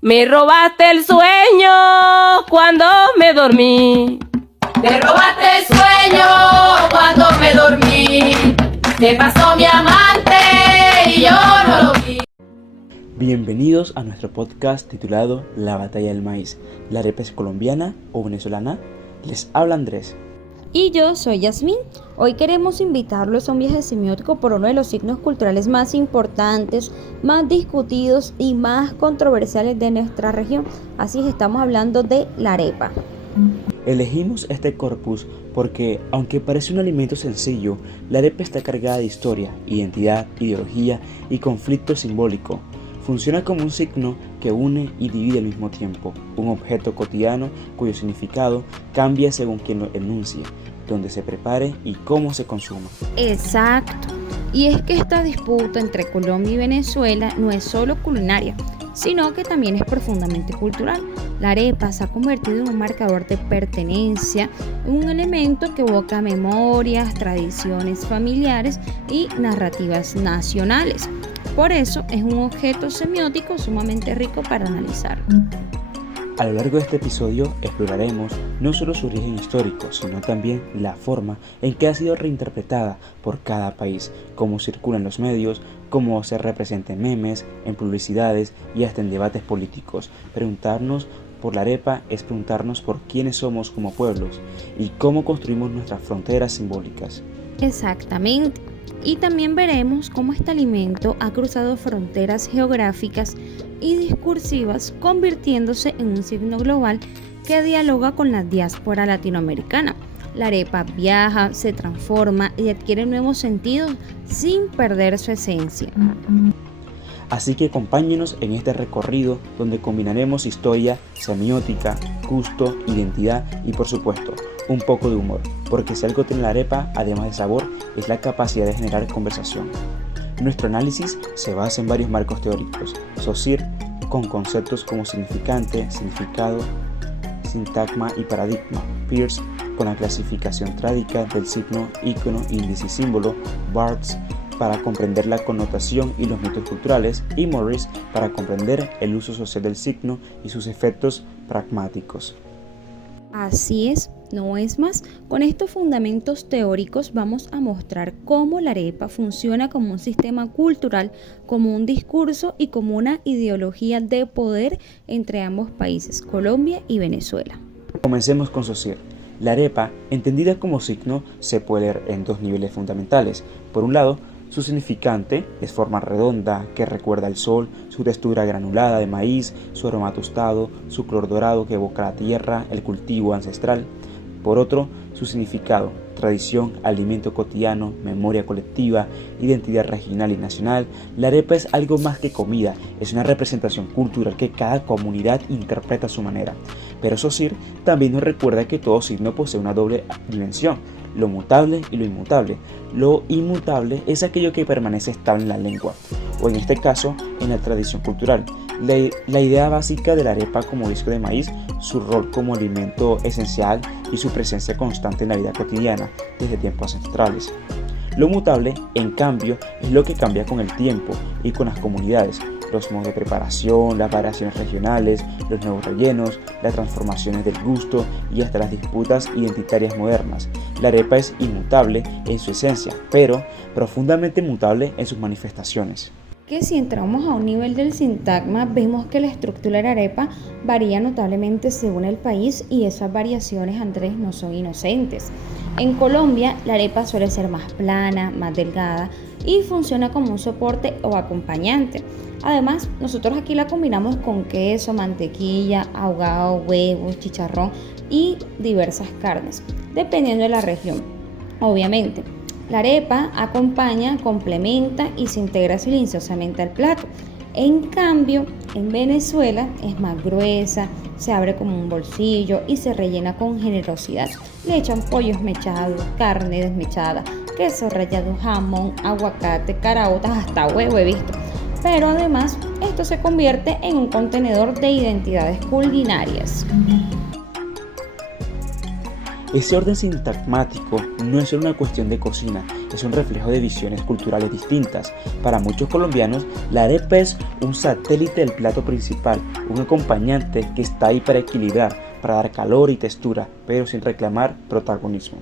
Me robaste el sueño cuando me dormí. Me robaste el sueño cuando me dormí. Me pasó mi amante y yo no lo vi. Bienvenidos a nuestro podcast titulado La Batalla del Maíz. ¿La arepa es colombiana o venezolana? Les habla Andrés. Y yo soy Yasmín. Hoy queremos invitarlos a un viaje semiótico por uno de los signos culturales más importantes, más discutidos y más controversiales de nuestra región. Así es, estamos hablando de la arepa. Elegimos este corpus porque, aunque parece un alimento sencillo, la arepa está cargada de historia, identidad, ideología y conflicto simbólico. Funciona como un signo que une y divide al mismo tiempo, un objeto cotidiano cuyo significado cambia según quien lo enuncie, dónde se prepare y cómo se consuma. Exacto. Y es que esta disputa entre Colombia y Venezuela no es solo culinaria, sino que también es profundamente cultural. La arepa se ha convertido en un marcador de pertenencia, un elemento que evoca memorias, tradiciones familiares y narrativas nacionales. Por eso es un objeto semiótico sumamente rico para analizar. A lo largo de este episodio exploraremos no solo su origen histórico, sino también la forma en que ha sido reinterpretada por cada país, cómo circula en los medios, cómo se representa en memes, en publicidades y hasta en debates políticos. Preguntarnos por la arepa es preguntarnos por quiénes somos como pueblos y cómo construimos nuestras fronteras simbólicas. Exactamente. Y también veremos cómo este alimento ha cruzado fronteras geográficas y discursivas, convirtiéndose en un signo global que dialoga con la diáspora latinoamericana. La arepa viaja, se transforma y adquiere nuevos sentidos sin perder su esencia. Así que acompáñenos en este recorrido donde combinaremos historia, semiótica, gusto, identidad y por supuesto un poco de humor, porque si algo tiene la arepa, además de sabor, es la capacidad de generar conversación. Nuestro análisis se basa en varios marcos teóricos, Saussure con conceptos como significante, significado, sintagma y paradigma, Peirce con la clasificación trádica del signo, ícono, índice y símbolo, Barthes para comprender la connotación y los mitos culturales y Morris para comprender el uso social del signo y sus efectos pragmáticos. Así es, no es más. Con estos fundamentos teóricos vamos a mostrar cómo la arepa funciona como un sistema cultural, como un discurso y como una ideología de poder entre ambos países, Colombia y Venezuela. Comencemos con Saussure. La arepa, entendida como signo, se puede leer en dos niveles fundamentales. Por un lado, su significante es forma redonda que recuerda al sol, su textura granulada de maíz, su aroma tostado, su color dorado que evoca la tierra, el cultivo ancestral. Por otro, su significado, tradición, alimento cotidiano, memoria colectiva, identidad regional y nacional. La arepa es algo más que comida, es una representación cultural que cada comunidad interpreta a su manera. Pero Saussure también nos recuerda que todo signo posee una doble dimensión, lo mutable y lo inmutable. Lo inmutable es aquello que permanece estable en la lengua, o en este caso, en la tradición cultural. La idea básica de la arepa como disco de maíz, su rol como alimento esencial y su presencia constante en la vida cotidiana desde tiempos ancestrales. Lo mutable, en cambio, es lo que cambia con el tiempo y con las comunidades, los modos de preparación, las variaciones regionales, los nuevos rellenos, las transformaciones del gusto y hasta las disputas identitarias modernas. La arepa es inmutable en su esencia, pero profundamente mutable en sus manifestaciones. Que si entramos a un nivel del sintagma, vemos que la estructura de la arepa varía notablemente según el país y esas variaciones, Andrés, no son inocentes. En Colombia, la arepa suele ser más plana, más delgada y funciona como un soporte o acompañante. Además, nosotros aquí la combinamos con queso, mantequilla, ahogado, huevos, chicharrón y diversas carnes, dependiendo de la región. Obviamente, la arepa acompaña, complementa y se integra silenciosamente al plato. En cambio, en Venezuela es más gruesa, se abre como un bolsillo y se rellena con generosidad. Le echan pollo esmechado, carne desmechada, queso rallado, jamón, aguacate, caraotas, hasta huevo he visto. Pero además, esto se convierte en un contenedor de identidades culinarias. Ese orden sintagmático no es solo una cuestión de cocina, es un reflejo de visiones culturales distintas. Para muchos colombianos, la arepa es un satélite del plato principal, un acompañante que está ahí para equilibrar, para dar calor y textura, pero sin reclamar protagonismo.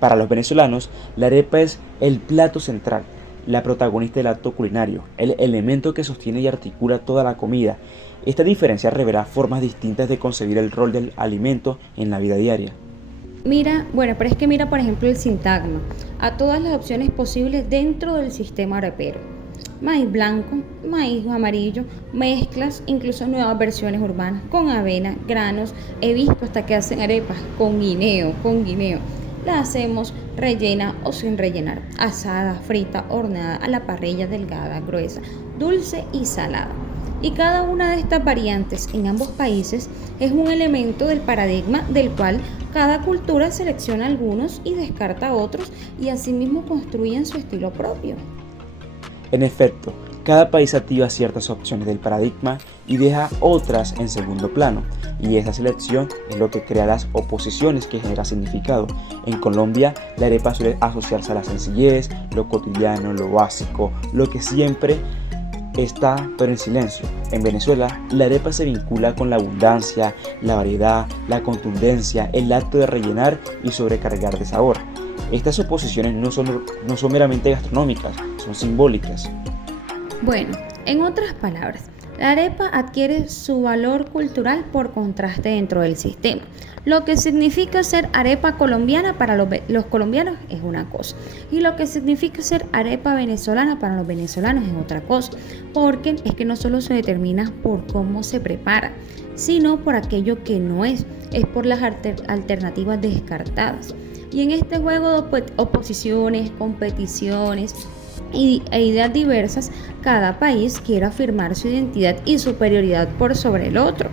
Para los venezolanos, la arepa es el plato central, la protagonista del acto culinario, el elemento que sostiene y articula toda la comida. Esta diferencia revela formas distintas de concebir el rol del alimento en la vida diaria. Pero es que mira, por ejemplo, el sintagma, a todas las opciones posibles dentro del sistema arepero. Maíz blanco, maíz amarillo, mezclas, incluso nuevas versiones urbanas, con avena, granos. He visto hasta que hacen arepas con guineo. La hacemos rellena o sin rellenar, asada, frita, horneada, a la parrilla, delgada, gruesa, dulce y salada. Y cada una de estas variantes en ambos países es un elemento del paradigma del cual cada cultura selecciona algunos y descarta otros y asimismo construyen su estilo propio. En efecto, cada país activa ciertas opciones del paradigma y deja otras en segundo plano, y esa selección es lo que crea las oposiciones que genera significado. En Colombia, la arepa suele asociarse a la sencillez, lo cotidiano, lo básico, lo que siempre está pero en silencio. En Venezuela, la arepa se vincula con la abundancia, la variedad, la contundencia, el acto de rellenar y sobrecargar de sabor. Estas oposiciones no son meramente gastronómicas, son simbólicas. Bueno, en otras palabras, la arepa adquiere su valor cultural por contraste dentro del sistema. Lo que significa ser arepa colombiana para los colombianos es una cosa, y lo que significa ser arepa venezolana para los venezolanos es otra cosa, porque es que no solo se determina por cómo se prepara, sino por aquello que no es por las alternativas descartadas. Y en este juego de oposiciones, competiciones e ideas diversas, cada país quiere afirmar su identidad y superioridad por sobre el otro.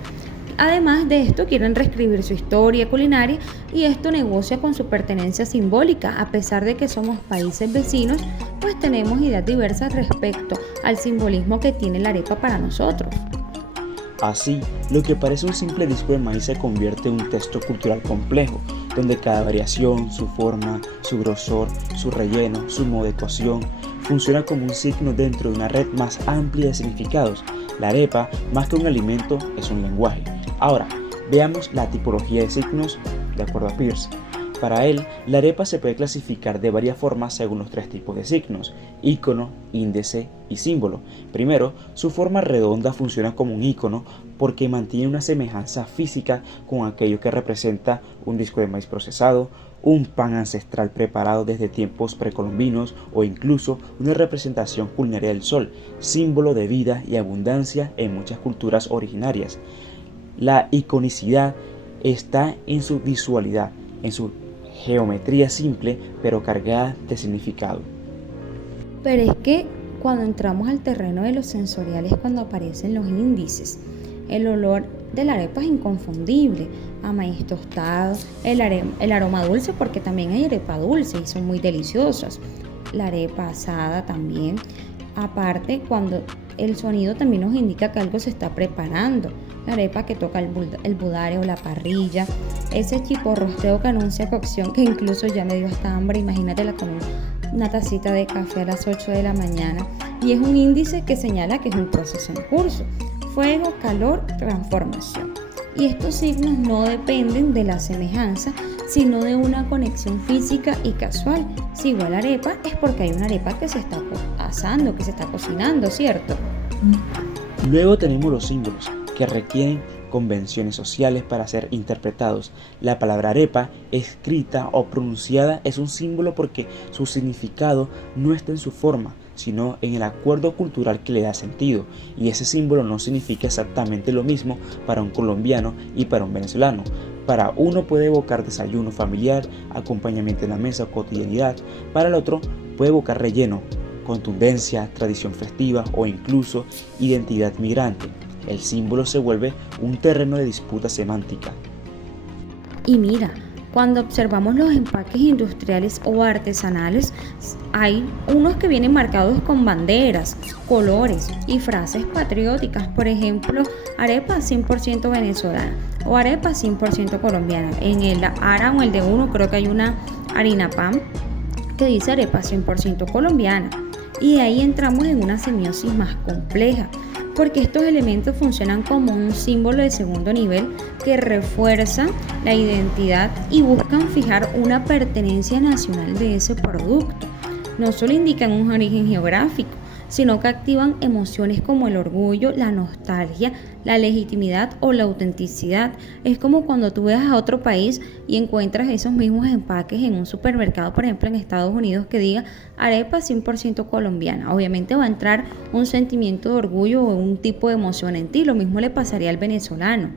Además de esto, quieren reescribir su historia culinaria y esto negocia con su pertenencia simbólica. A pesar de que somos países vecinos, pues tenemos ideas diversas respecto al simbolismo que tiene la arepa para nosotros. Así, lo que parece un simple disco de maíz se convierte en un texto cultural complejo, donde cada variación, su forma, su grosor, su relleno, su modo de cocción, funciona como un signo dentro de una red más amplia de significados. La arepa, más que un alimento, es un lenguaje. Ahora, veamos la tipología de signos de acuerdo a Peirce. Para él, la arepa se puede clasificar de varias formas según los tres tipos de signos: ícono, índice y símbolo. Primero, su forma redonda funciona como un ícono porque mantiene una semejanza física con aquello que representa un disco de maíz procesado, un pan ancestral preparado desde tiempos precolombinos o incluso una representación culinaria del sol, símbolo de vida y abundancia en muchas culturas originarias. La iconicidad está en su visualidad, en su geometría simple pero cargada de significado. Pero es que cuando entramos al terreno de los sensoriales, cuando aparecen los índices, el olor de la arepa es inconfundible, a maíz tostado, el aroma dulce, porque también hay arepa dulce y son muy deliciosas, la arepa asada también. Aparte, cuando el sonido también nos indica que algo se está preparando, la arepa que toca el budare o la parrilla, ese chiporrosteo que anuncia cocción, que incluso ya me dio hasta hambre, imagínatela con una tacita de café a las 8 de la mañana, y es un índice que señala que es un proceso en curso: fuego, calor, transformación. Y estos signos no dependen de la semejanza, sino de una conexión física y casual. Si igual arepa, es porque hay una arepa que se está asando, que se está cocinando, ¿cierto? Luego tenemos los símbolos, que requieren convenciones sociales para ser interpretados. La palabra arepa, escrita o pronunciada, es un símbolo porque su significado no está en su forma, sino en el acuerdo cultural que le da sentido, y ese símbolo no significa exactamente lo mismo para un colombiano y para un venezolano. Para uno puede evocar desayuno familiar, acompañamiento en la mesa o cotidianidad; para el otro puede evocar relleno, contundencia, tradición festiva o incluso identidad migrante. El símbolo se vuelve un terreno de disputa semántica. Y mira, cuando observamos los empaques industriales o artesanales, hay unos que vienen marcados con banderas, colores y frases patrióticas. Por ejemplo, arepa 100% venezolana o arepa 100% colombiana. En el ARA o el de uno creo que hay una harina pan que dice arepa 100% colombiana. Y ahí entramos en una semiosis más compleja, porque estos elementos funcionan como un símbolo de segundo nivel que refuerzan la identidad y buscan fijar una pertenencia nacional de ese producto. No solo indican un origen geográfico, sino que activan emociones como el orgullo, la nostalgia, la legitimidad o la autenticidad. Es como cuando tú vas a otro país y encuentras esos mismos empaques en un supermercado, por ejemplo en Estados Unidos, que diga arepa 100% colombiana. Obviamente va a entrar un sentimiento de orgullo o un tipo de emoción en ti. Lo mismo le pasaría al venezolano.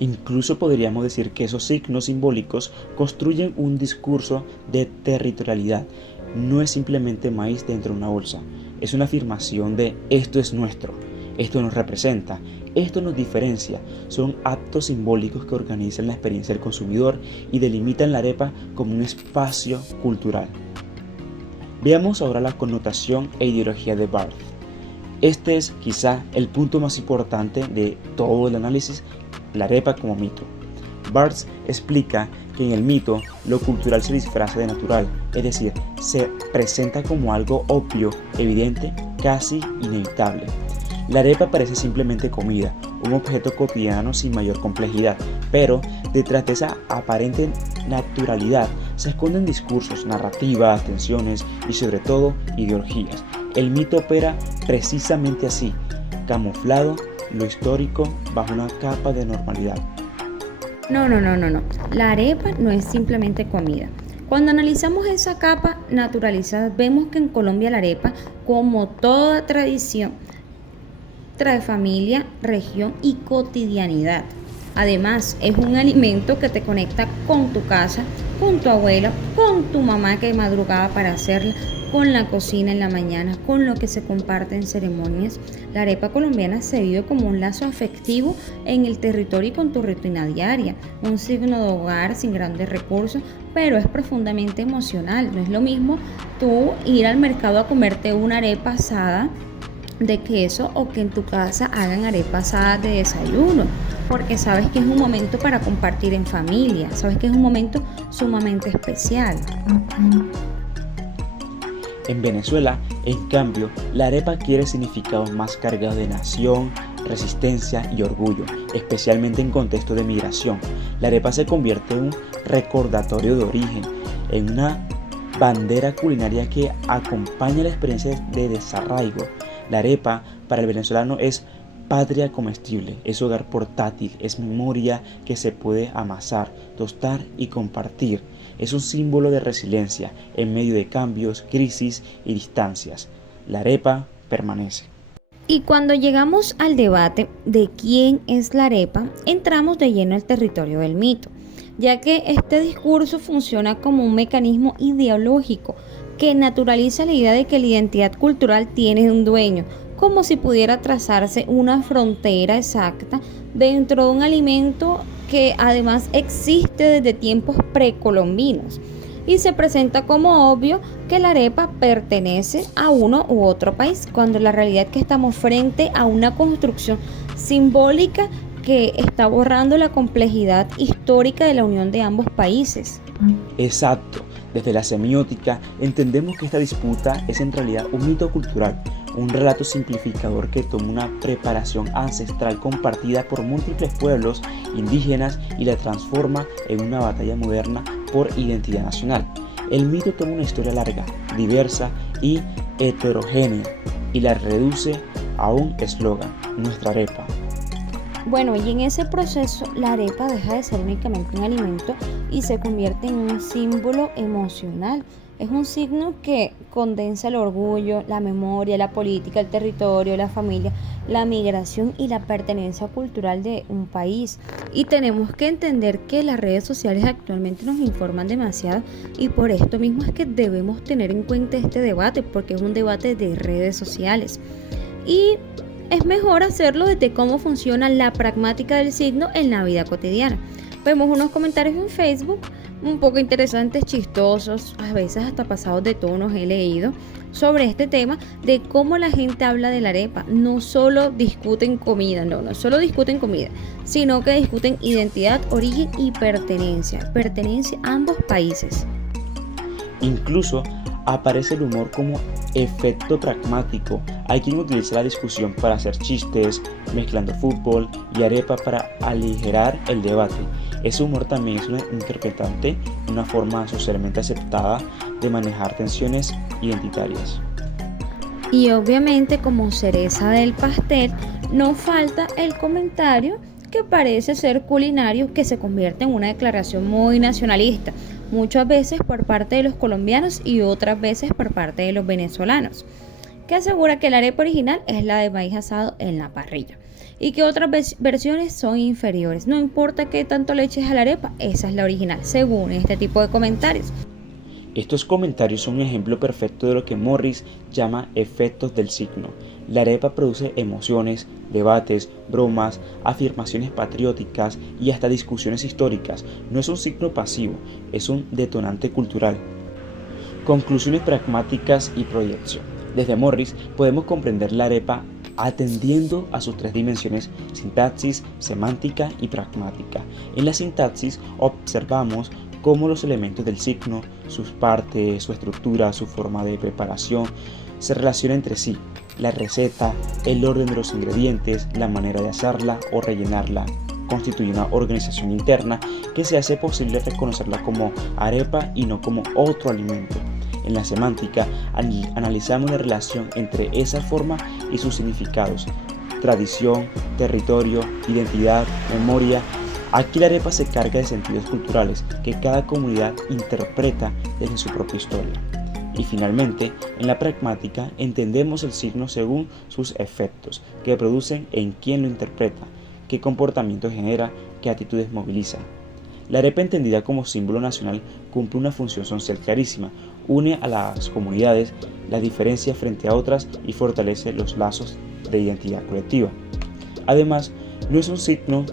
Incluso podríamos decir que esos signos simbólicos construyen un discurso de territorialidad. No es simplemente maíz dentro de una bolsa, es una afirmación de esto es nuestro, esto nos representa, esto nos diferencia. Son actos simbólicos que organizan la experiencia del consumidor y delimitan la arepa como un espacio cultural. Veamos ahora la connotación e ideología de Barth. Este es quizá el punto más importante de todo el análisis, la arepa como mito. Barth explica que en el mito lo cultural se disfraza de natural, es decir, se presenta como algo obvio, evidente, casi inevitable. La arepa parece simplemente comida, un objeto cotidiano sin mayor complejidad, pero detrás de esa aparente naturalidad se esconden discursos, narrativas, tensiones y sobre todo ideologías. El mito opera precisamente así, camuflado lo histórico bajo una capa de normalidad. No. La arepa no es simplemente comida. Cuando analizamos esa capa naturalizada, vemos que en Colombia la arepa, como toda tradición, trae familia, región y cotidianidad. Además, es un alimento que te conecta con tu casa, con tu abuela, con tu mamá que madrugaba para hacerla, con la cocina en la mañana, con lo que se comparte en ceremonias. La arepa colombiana se vive como un lazo afectivo en el territorio y con tu rutina diaria, un signo de hogar sin grandes recursos, pero es profundamente emocional. No es lo mismo tú ir al mercado a comerte una arepa asada de queso o que en tu casa hagan arepa asada de desayuno, porque sabes que es un momento para compartir en familia, sabes que es un momento sumamente especial. En Venezuela, en cambio, la arepa adquiere significados más cargados de nación, resistencia y orgullo, especialmente en contexto de migración. La arepa se convierte en un recordatorio de origen, en una bandera culinaria que acompaña la experiencia de desarraigo. La arepa para el venezolano es patria comestible, es hogar portátil, es memoria que se puede amasar, tostar y compartir. Es un símbolo de resiliencia en medio de cambios, crisis y distancias. La arepa permanece. Y cuando llegamos al debate de quién es la arepa, entramos de lleno al territorio del mito, ya que este discurso funciona como un mecanismo ideológico que naturaliza la idea de que la identidad cultural tiene un dueño, como si pudiera trazarse una frontera exacta dentro de un alimento que además existe desde tiempos precolombinos y se presenta como obvio que la arepa pertenece a uno u otro país, cuando la realidad es que estamos frente a una construcción simbólica que está borrando la complejidad histórica de la unión de ambos países. Exacto. Desde la semiótica entendemos que esta disputa es en realidad un mito cultural, un relato simplificador que toma una preparación ancestral compartida por múltiples pueblos indígenas y la transforma en una batalla moderna por identidad nacional. El mito toma una historia larga, diversa y heterogénea y la reduce a un eslogan, nuestra arepa. Bueno, y en ese proceso la arepa deja de ser únicamente un alimento y se convierte en un símbolo emocional. Es un signo que condensa el orgullo, la memoria, la política, el territorio, la familia, la migración y la pertenencia cultural de un país. Y tenemos que entender que las redes sociales actualmente nos informan demasiado y por esto mismo es que debemos tener en cuenta este debate, porque es un debate de redes sociales. Y es mejor hacerlo desde cómo funciona la pragmática del signo en la vida cotidiana. Vemos unos comentarios en Facebook un poco interesantes, chistosos, a veces hasta pasados de tonos he leído sobre este tema de cómo la gente habla de la arepa. No solo discuten comida, no solo discuten comida, sino que discuten identidad, origen y pertenencia a ambos países. Incluso aparece el humor como efecto pragmático. Hay quien utiliza la discusión para hacer chistes, mezclando fútbol y arepa para aligerar el debate. Ese humor también es una interpretante, una forma socialmente aceptada de manejar tensiones identitarias. Y obviamente, como cereza del pastel, no falta el comentario que parece ser culinario, que se convierte en una declaración muy nacionalista, muchas veces por parte de los colombianos y otras veces por parte de los venezolanos, que asegura que la arepa original es la de maíz asado en la parrilla y que otras versiones son inferiores. No importa qué tanto le eches a la arepa, esa es la original, según este tipo de comentarios. Estos comentarios son un ejemplo perfecto de lo que Morris llama efectos del signo. La arepa produce emociones, debates, bromas, afirmaciones patrióticas y hasta discusiones históricas. No es un signo pasivo, es un detonante cultural. Conclusiones pragmáticas y proyección. Desde Morris podemos comprender la arepa atendiendo a sus tres dimensiones: sintaxis, semántica y pragmática. En la sintaxis observamos cómo los elementos del signo, sus partes, su estructura, su forma de preparación, se relacionan entre sí. La receta, el orden de los ingredientes, la manera de hacerla o rellenarla constituye una organización interna que se hace posible reconocerla como arepa y no como otro alimento. En la semántica analizamos la relación entre esa forma y sus significados: tradición, territorio, identidad, memoria. Aquí la arepa se carga de sentidos culturales que cada comunidad interpreta desde su propia historia. Y finalmente, en la pragmática entendemos el signo según sus efectos que producen en quien lo interpreta, qué comportamiento genera, qué actitudes moviliza. La arepa, entendida como símbolo nacional, cumple una función social clarísima: une a las comunidades, las diferencia frente a otras y fortalece los lazos de identidad colectiva. Además, no es un signo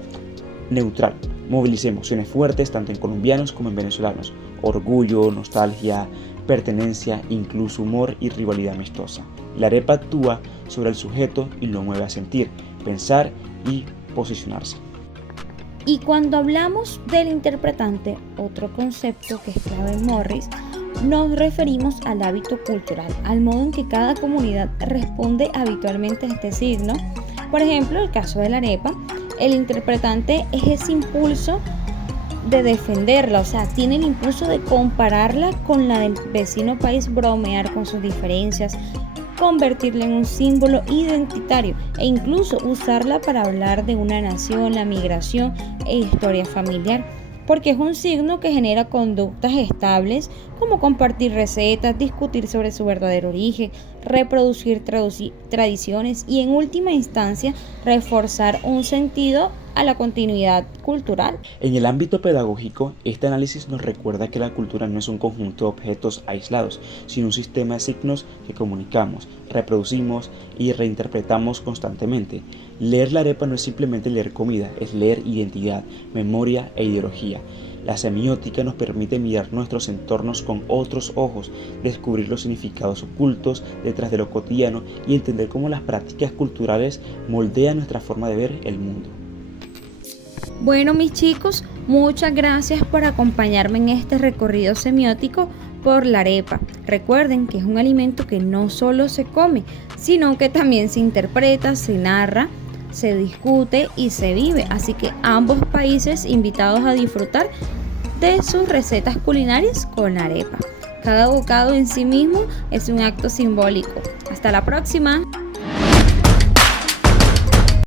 neutral, moviliza emociones fuertes tanto en colombianos como en venezolanos: orgullo, nostalgia, pertenencia, incluso humor y rivalidad amistosa. La arepa actúa sobre el sujeto y lo mueve a sentir, pensar y posicionarse. Y cuando hablamos del interpretante, otro concepto que es clave en Morris, nos referimos al hábito cultural, al modo en que cada comunidad responde habitualmente a este signo. Por ejemplo, el caso de la arepa, el interpretante es ese impulso de defenderla, o sea, tiene el impulso de compararla con la del vecino país, bromear con sus diferencias, convertirla en un símbolo identitario e incluso usarla para hablar de una nación, la migración e historia familiar, porque es un signo que genera conductas estables como compartir recetas, discutir sobre su verdadero origen, reproducir tradiciones y en última instancia reforzar un sentido a la continuidad cultural. En el ámbito pedagógico, este análisis nos recuerda que la cultura no es un conjunto de objetos aislados, sino un sistema de signos que comunicamos, reproducimos y reinterpretamos constantemente. Leer la arepa no es simplemente leer comida, es leer identidad, memoria e ideología. La semiótica nos permite mirar nuestros entornos con otros ojos, descubrir los significados ocultos detrás de lo cotidiano y entender cómo las prácticas culturales moldean nuestra forma de ver el mundo. Bueno, mis chicos, muchas gracias por acompañarme en este recorrido semiótico por la arepa. Recuerden que es un alimento que no solo se come, sino que también se interpreta, se narra, se discute y se vive. Así que ambos países invitados a disfrutar de sus recetas culinarias con arepa. Cada bocado en sí mismo es un acto simbólico. Hasta la próxima.